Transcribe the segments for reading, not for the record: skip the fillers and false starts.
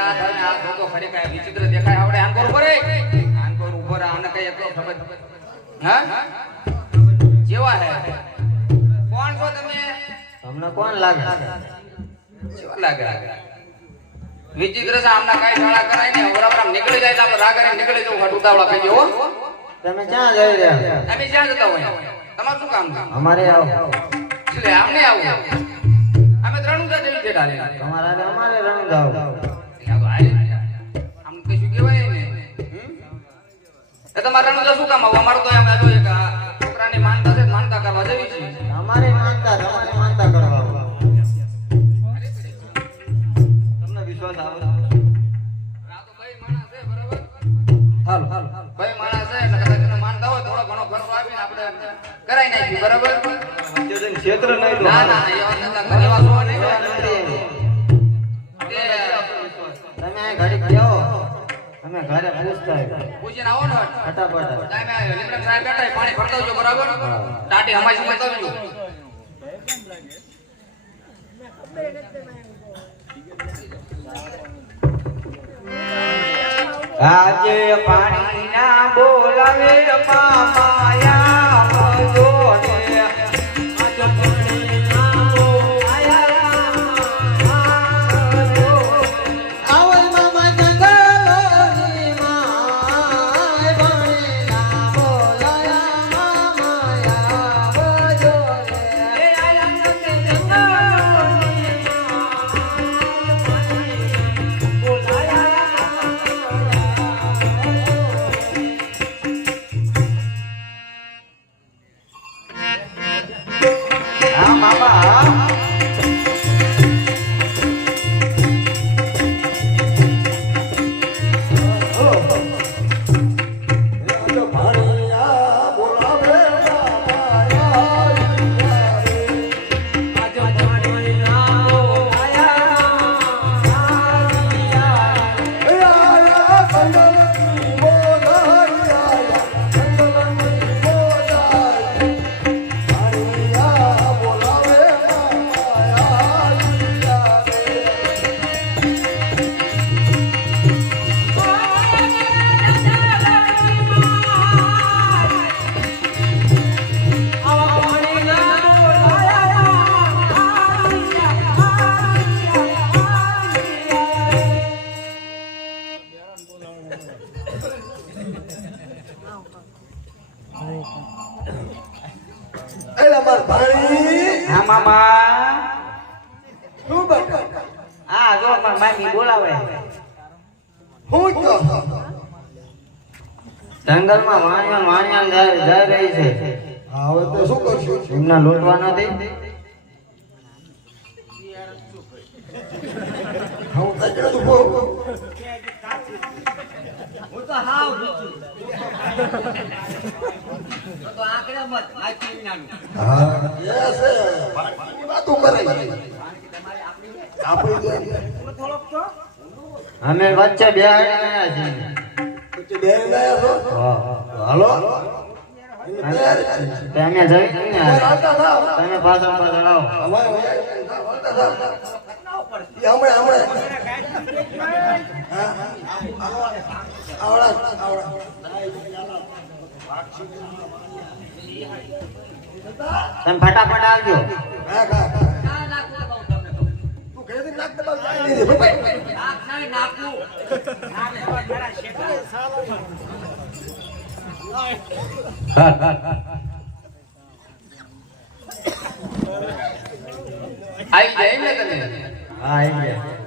આ તમે આ જોતો ખરે કાય વિચિત્ર દેખાય આવડે આંકોર ઉપર આંકોર ઉપર આને કઈ એટલો ખબર હા જેવા હે કોણ છો તમે તમને કોણ લાગે જેવા લાગે વિચિત્ર છે આમના કઈ શાળા કરાય ને બરાબર આમ નીકળી જાય એટલે આપણે રાગરે નીકળી જવું ઘટ ઉતાવળા કહી દેવો તમે ક્યાં જઈ રહ્યા અમે ક્યાં જતા હોય તમારું શું કામ છે અમારે આવો એટલે આમને આવું અમે ત્રણુજા જેવી છે ડાલે તમારા ને અમારે રંગ જાવ આમ કશું કહેવાય ને એ તમારા રણુજા શું કામ આવું અમારું તો એમ આજો એક છોકરાની માનતા છે માનતા કરવા જેવી છે અમારે માનતા તમારે માનતા કરવા તમને વિશ્વાસ આવે આ તો ભાઈ માણસ છે બરાબર હાલ હાલ ભાઈ માણસ છે એટલે કદાચ એને માનતા હોય થોડો ઘણો ખર્ચો આપીને આપણે કરાઈ નાખી બરાબર ક્ષેત્ર નહીં ના ના એવા સો નહીં તમે ઘડી જાઓ તમે ઘરે પૂછતા પૂછીને આવો ને ફટાફટ ટાઈમે લીમડા સાહેબ બેઠા પાણી ભરતા આવજો બરાબર ટાટી હમાઈ સમજતા આવજો આજે પાણી ના બોલાવે માયા આવજો ને આજે પાણી ના બોલાયા આવજો આવલ મામા જંગલોની માય પાણી ના બોલાયા માયા આવજો ને આયા જંગલોની હા મામા શું બેટા આ જો પણ મામી બોલાવે હું તો જંગલમાં વાણિયા જઈ રહી છે હવે તો શું કરશું એમને લૂંટવા નથી હું તો હાવ તો આંકડે મત નાખી નાનું હા યસ વાતો કરે આપી દે થોડોક તો અમે વચ્ચે બેહાડીને આવ્યા છીએ વચ્ચે બેહાડીને આવ્યા છો હા હાલો તમે જઈ ને તમે પાછળ પાછળ આવો હમણાં તમે ફટાફટ આવજો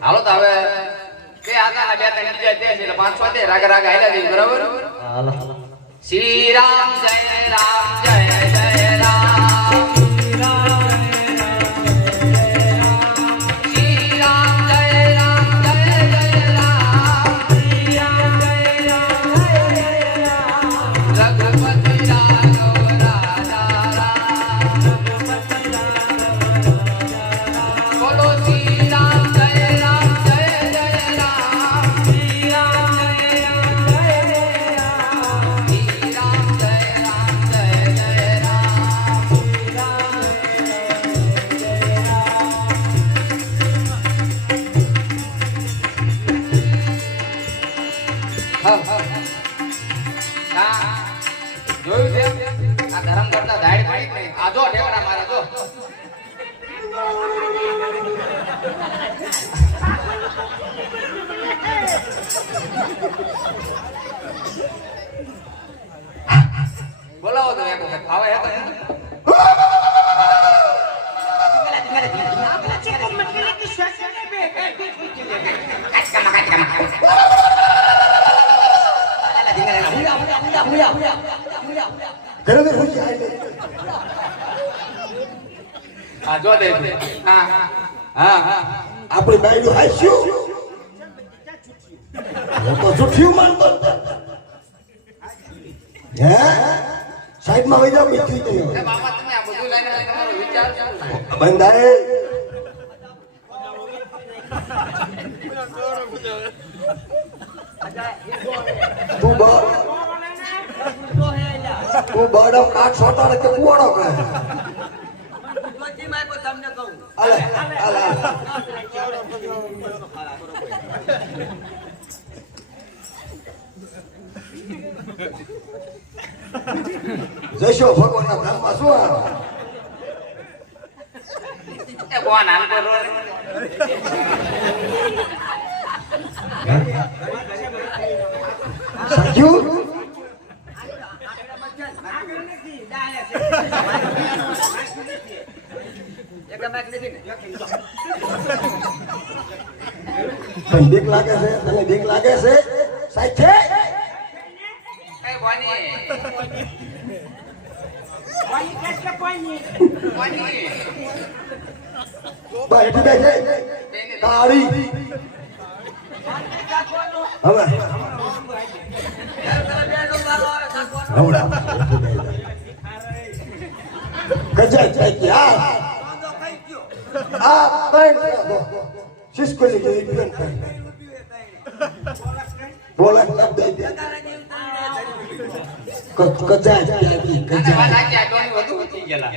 હાલો તો હવે બે આગળ બે ત્રણ બીજા દે એટલે 5 6 દે રાગ રાગ આયલા દે બરાબર હાલો શ્રી રામ જય રામ જય જય રામ આ જો ઢેકડા મારા જો બોલાવો તો એક વખત આવે હે હા જો દે હા હા હા આપણી બાયડું હાસ્યું હું તો જુઠ્ઠિયું માનતો હે સાઈડમાં વઈ જાવ બીજી તો બાબા તમે આ બધું લઈને તમારો વિચાર બંધાય તું બડો કાટ સોટાડે કે કુવાડો કરે તમને કહું અલે અલે જશો ભગવાનના ધામમાં શું આવે એ કોણ આમ કરો સાચું પણ બીક લાગે છે તને બીક લાગે છે સાહેબ છે એ બોની બોની બેઠી બેઠે કાળી હવે હવડા ગજા જાય આ ત્રણ શિસ્કોલી જેવી બેન બોલા લબ દે કજા જાય અને કજા વાત આખી આટોની વધુ વધી ગયેલા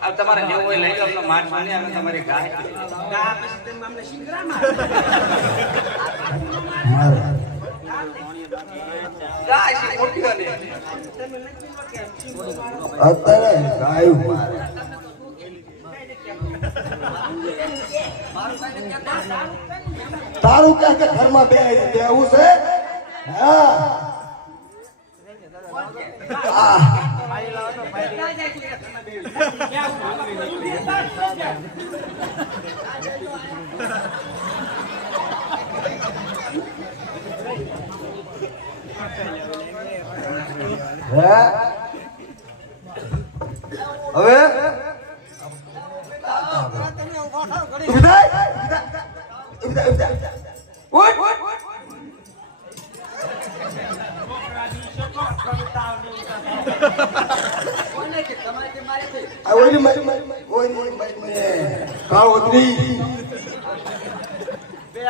આ તમારે જેવું હોય લઈ લો અમને માર માની અમે તમારી ગાય ગાય છે મોટી વાલી અત્યારે ગાયું મારે તારું ક્યાં કે ઘરમાં બેવું છે હા હવે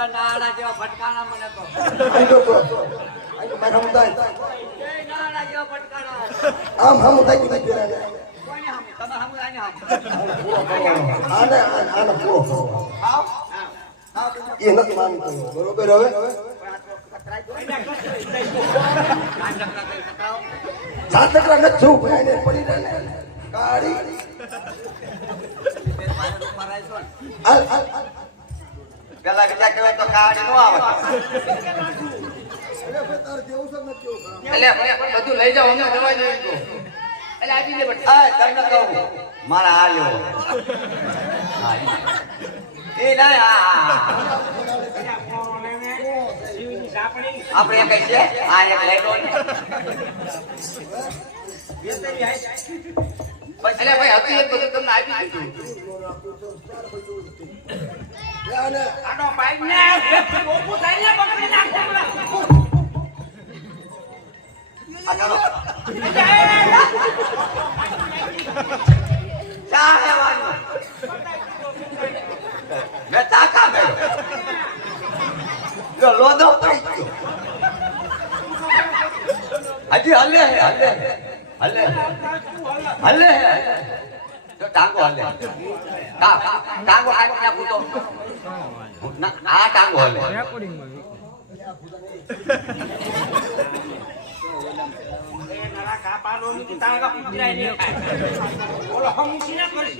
નાના જેવા ફટકાના મને તો નાના જેવા ફટકાના આમ હમ થઈ ગયું કોને હમ તમે હમ આને હમ આને આને પૂરો કરો આવ આવ એ નથી માનતો બરોબર હવે સાત ટકા નથી છું ભાઈ પડી રહે ને ગાડી હાલ હાલ પેલા બીજા કહેવાય તો કાળી નો આવે એટલે બધું લઈ જાઓ અમને દવા જોઈએ તો એટલે આપી દે બટ આ તમને કહું મારા આલ્યો એ ના આપણે કઈ છે આ એક લેટો એટલે ભાઈ હતું એક બધું તમને આપી દીધું આનો પાઇપ ને ઓપું થઈને પકડી નાખો આ ચાલો ચાહે વાનું મેં તાકા મેળો જો લોદો પડી ગયો હજી હલે હલે હલે તો ટાંગો હલે ટાંગો કાઢી નાખું તો ના આ ટાંગો હલે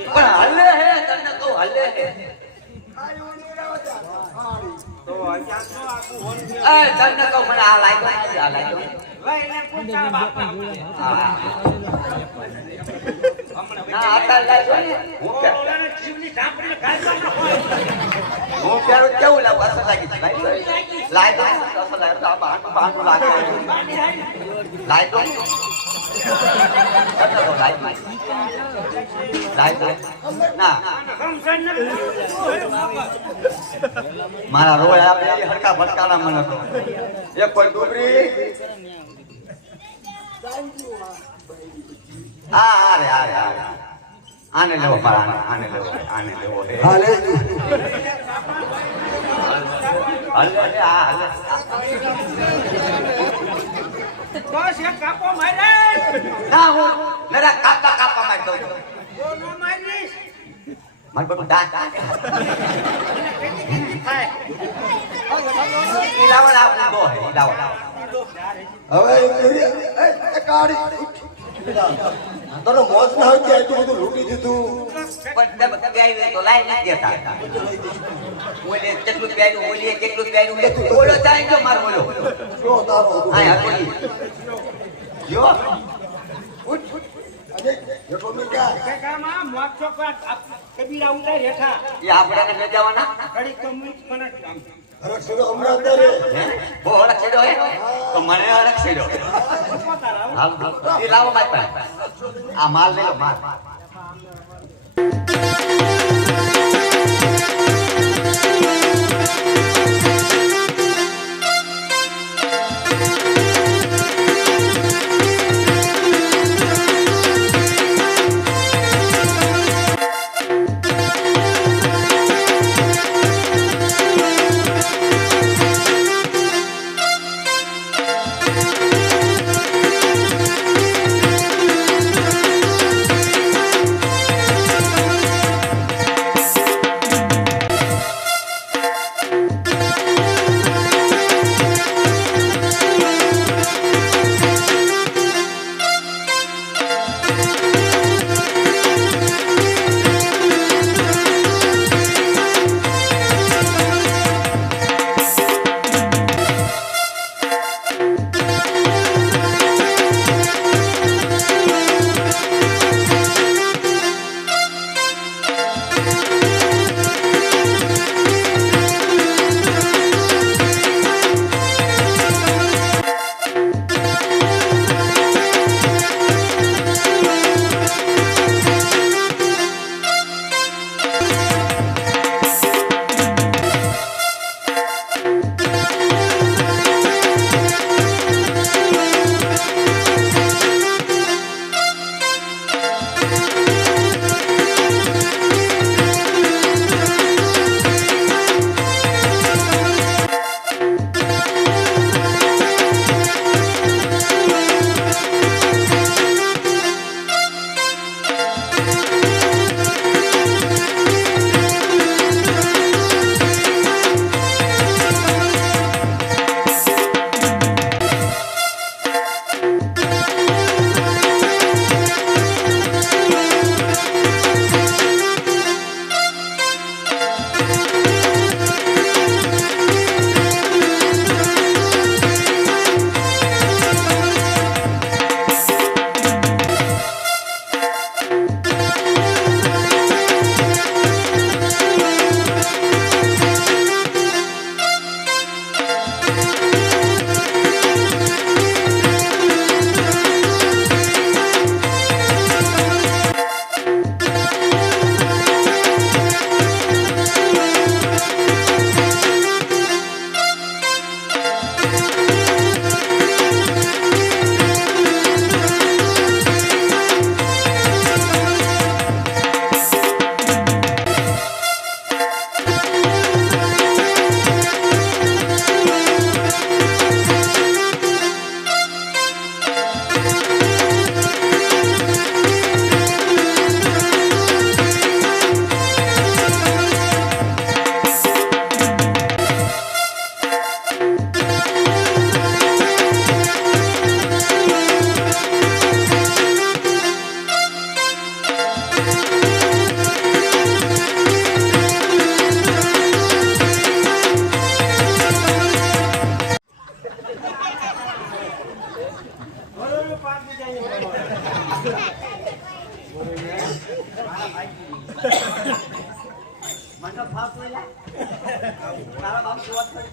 પણ હલે હે તને તો હલે હે તને કહું મને આ લાગ્યો આ લાગ્યો ના આ લાગ્યો ને હું પેલું કેવું લાગુ અસર લાગી લાગ્યો અસર લાગ્યો બાંધું લાગે લાગ્યો મારા રોય આપણે હરકા ભટકાના મને તો એક કોઈ ડુબરી આરે આરે આરે આને લેવો મારા આને લેવો હાલે હાલે હાલે બસ એક કાપો મારે ના હું નરા કાપા માંગતો નો મારીશ મન બધું દાંત લાવો લાવો હે લાવો હવે એ કાઢી તને મોજ ના હોય ત્યાં એટલું બધું લૂંટી દીધું પણ તે ગાય તો લાઈ નથી દેતા ઓલે કેટલું ગાયનું ઓલે કેટલું ગાયનું ઓલો ચાઈ ગયો મારો ઓલો જો તારો આ હકોલી જો ઉઠ અજય જેટલો મે ક્યાં કાકામાં મોક ચોકવા કબીરા ઉતાર હેઠા એ આપણને લઈ જવાના ઘડી તો મુક મને અરે સુનો હમણાં અત્યારે હે બહુ હરખ છેડો હે તો મને હરખ છેડો હાલ એ લાવો મારી પાસે આ માલ લઈ લો માલ મને ફાસ તારા બાપ વાત કરી